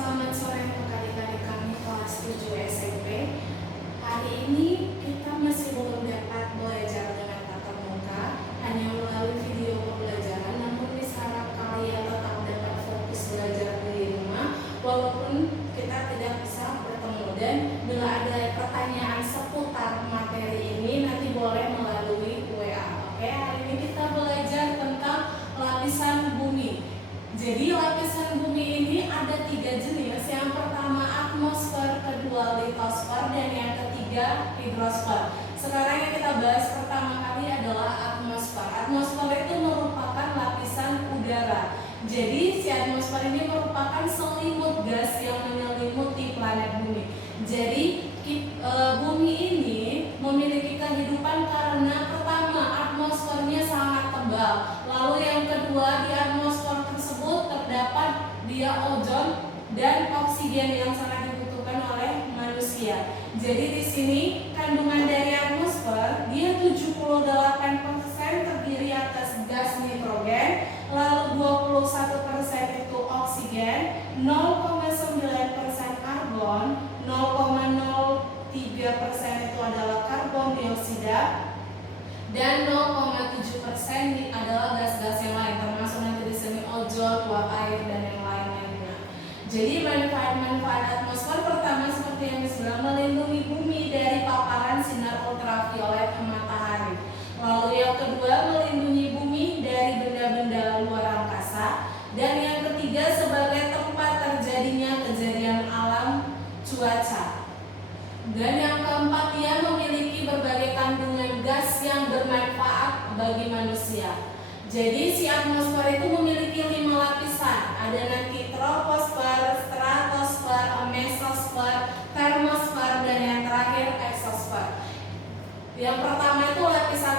selamat sore untuk adik-adik kami kelas 7 SMP. Hari ini kita masih belum dapat belajar dengan tatap muka, hanya melalui video pembelajaran. Namun diharap kalian tetap dapat fokus belajar di rumah, walaupun kita tidak bisa bertemu. Dan bila ada pertanyaan seputar materi ini, nanti boleh melalui WA. Oke, hari ini kita belajar tentang lapisan bumi. Jadi lapisan bumi ini ada 3 jenis. Yang pertama atmosfer, kedua litosfer, dan yang ketiga hidrosfer. Sekarang yang kita bahas pertama kali adalah atmosfer. Atmosfer itu merupakan lapisan udara. Jadi si atmosfer ini merupakan selimut gas yang menyelimuti planet bumi. Jadi bumi ini memiliki kehidupan karena pertama atmosfernya sangat tebal. Lalu yang kedua, di atmosfer tersebut terdapat dia ozon dan oksigen yang sangat dibutuhkan oleh manusia. Jadi di sini kandungan dari atmosfer dia 78% terdiri atas gas nitrogen, lalu 21% itu oksigen, 0,9% argon, 0,03% itu adalah karbon dioksida, dan 0,7% adalah gas-gas yang lain, termasuk nanti di sini ozon, uap air, dan yang lain-lainnya. Jadi manfaat-manfaat atmosfer pertama seperti yang disebut melindungi bumi dari paparan sinar ultraviolet matahari. Lalu yang kedua melindungi bumi dari benda-benda luar angkasa, dan yang ketiga sebagai tempat terjadinya kejadian alam cuaca. Dan yang keempat, dia memiliki berbagai kandungan gas yang bermanfaat bagi manusia. Jadi si atmosfer itu memiliki 5 lapisan. Ada nanti troposfer, stratosfer, mesosfer, termosfer, dan yang terakhir eksosfer. Yang pertama itu lapisan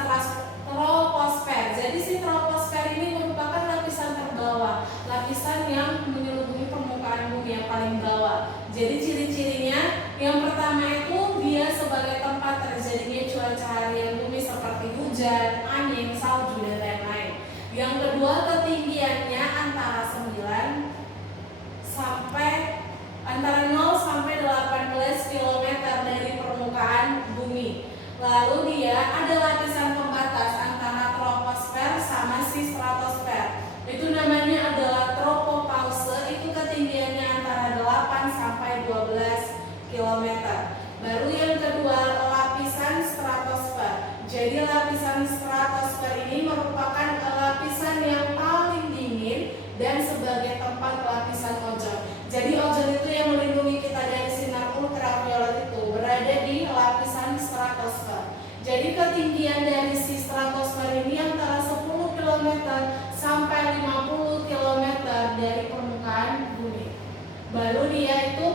troposfer. Jadi si troposfer ini merupakan lapisan terbawah, lapisan yang menyelimuti permukaan bumi yang paling bawah. Jadi ciri-cirinya yang pertama itu dia sebagai tempat terjadinya cuaca harian bumi seperti hujan, angin, salju, dan lain-lain. Yang kedua, ketinggiannya antara 0 sampai 18 km dari permukaan bumi. Lalu dia ada lapisan pembatas antara troposfer sama si stratosfer. Itu namanya adalah tropopause, itu ketinggiannya antara 8 sampai 12 km. Baru yang kedua lapisan stratosfer. Jadi lapisan stratosfer ini merupakan lapisan yang paling dingin dan sebagai tempat lapisan ozon. Jadi ozon itu yang melindungi kita dari sinar ultraviolet itu berada di lapisan stratosfer. Jadi ketinggian dari si stratosfer ini antara 10 km sampai 50 km dari permukaan bumi. Baru dia itu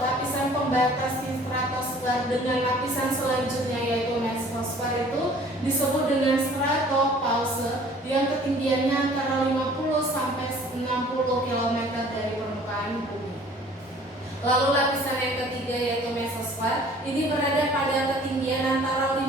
lapisan pembatas di stratosfer dengan lapisan selanjutnya yaitu mesosfer itu disebut dengan stratopause yang ketinggiannya antara 50 sampai 60 km dari permukaan bumi. Lalu lapisan yang ketiga yaitu mesosfer ini berada pada ketinggian antara 50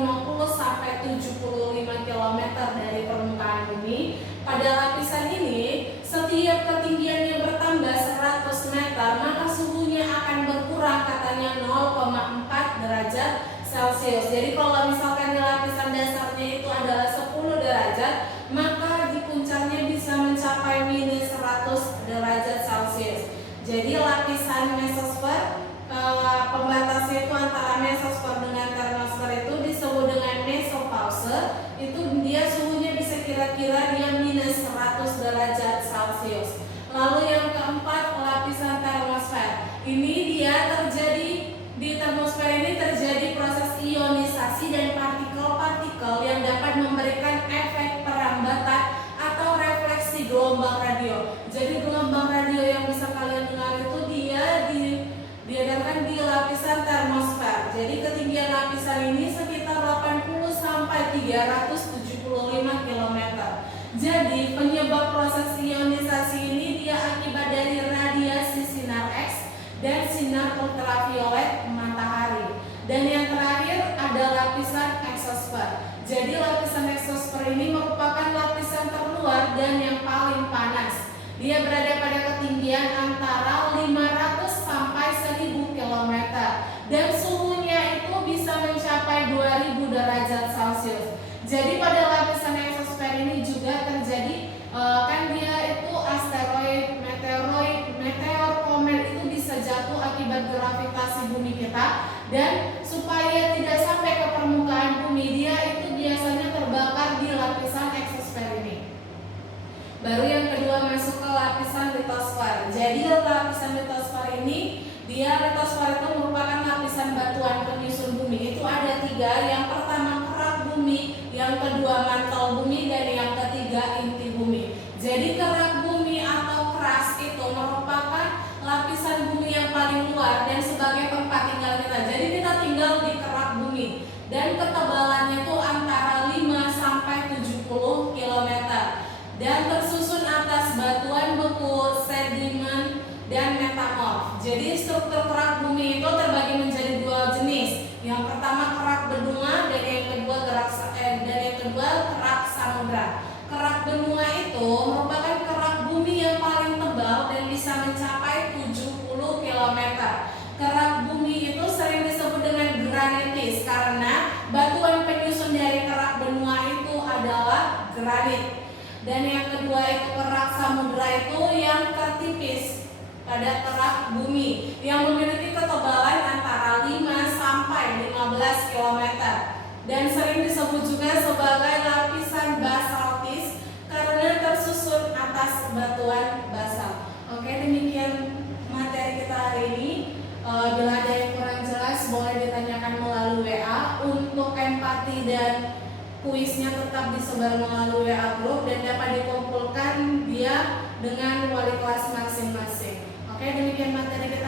sampai 75 km dari permukaan bumi. Pada lapisan ini setiap ketinggiannya bertambah 100 meter maka suhunya akan berkurang katanya 0,4 derajat Celcius. Jadi kalau misalkan di lapisan dasarnya itu adalah 10 derajat, maka di puncaknya bisa mencapai minus 100 derajat Celcius. Jadi lapisan mesosfer pembatasnya itu antara mesosfer dengan termosfer itu disebut dengan mesopause. Itu dia suhunya bisa kira-kira dia minus 100 derajat Celcius. Lalu yang keempat lapisan termosfer. Ini dia terjadi di termosfer ini terjadi proses ionisasi dan partikel-partikel yang dapat memberikan efek perambatan atau refleksi gelombang radio. Jadi gelombang radio yang bisa kalian dengar itu dia diadakan di lapisan termosfer. Jadi ketinggian lapisan ini sekitar 80 sampai 375 km. Jadi penyebab proses ionisasi ini dia akibat dari radiasi sinar X dan sinar ultraviolet matahari. Dan yang terakhir ada lapisan eksosfer. Jadi lapisan eksosfer ini merupakan lapisan terluar dan yang paling panas. Dia berada pada ketinggian antara 500 Jadi pada lapisan eksosfer ini juga terjadi kan dia itu asteroid, meteor, komet itu bisa jatuh akibat gravitasi bumi kita, dan supaya tidak sampai ke permukaan bumi dia itu biasanya terbakar di lapisan eksosfer ini. Baru yang kedua masuk ke lapisan litosfer. Jadi lapisan litosfer ini litosfer itu merupakan lapisan batuan penyusun bumi. Itu ada 3. Yang pertama kerak bumi, yang kedua mantel bumi, dan yang ketiga inti bumi. Jadi kerak bumi atau crust itu merupakan lapisan bumi yang paling luar dan sebagai tempat tinggal kita. Jadi kita tinggal di kerak bumi dan ketebalannya itu antara 5 sampai 70 km dan tersusun atas batuan beku, sedimen, dan metamorf. Jadi struktur kerak bumi itu terbagi menjadi 2 jenis. Yang pertama kerak benua dan yang kedua kerak samudra. Kerak benua itu merupakan kerak bumi yang paling tebal dan bisa mencapai 70 km. Kerak bumi itu sering disebut dengan granitis karena batuan penyusun dari kerak benua itu adalah granit. Dan yang kedua itu kerak samudra itu yang tertipis pada kerak bumi yang memiliki ketebalan antara 5 sampai 15 km dan sering disebut juga sebagai lapisan basaltis karena tersusun atas batuan basal. Oke, demikian materi kita hari ini. Bila ada yang kurang jelas boleh ditanyakan melalui WA. Untuk empati dan kuisnya tetap disebar melalui WA group dan dapat dikumpulkan dia dengan wali kelas masing-masing. Oke, demikian materi kita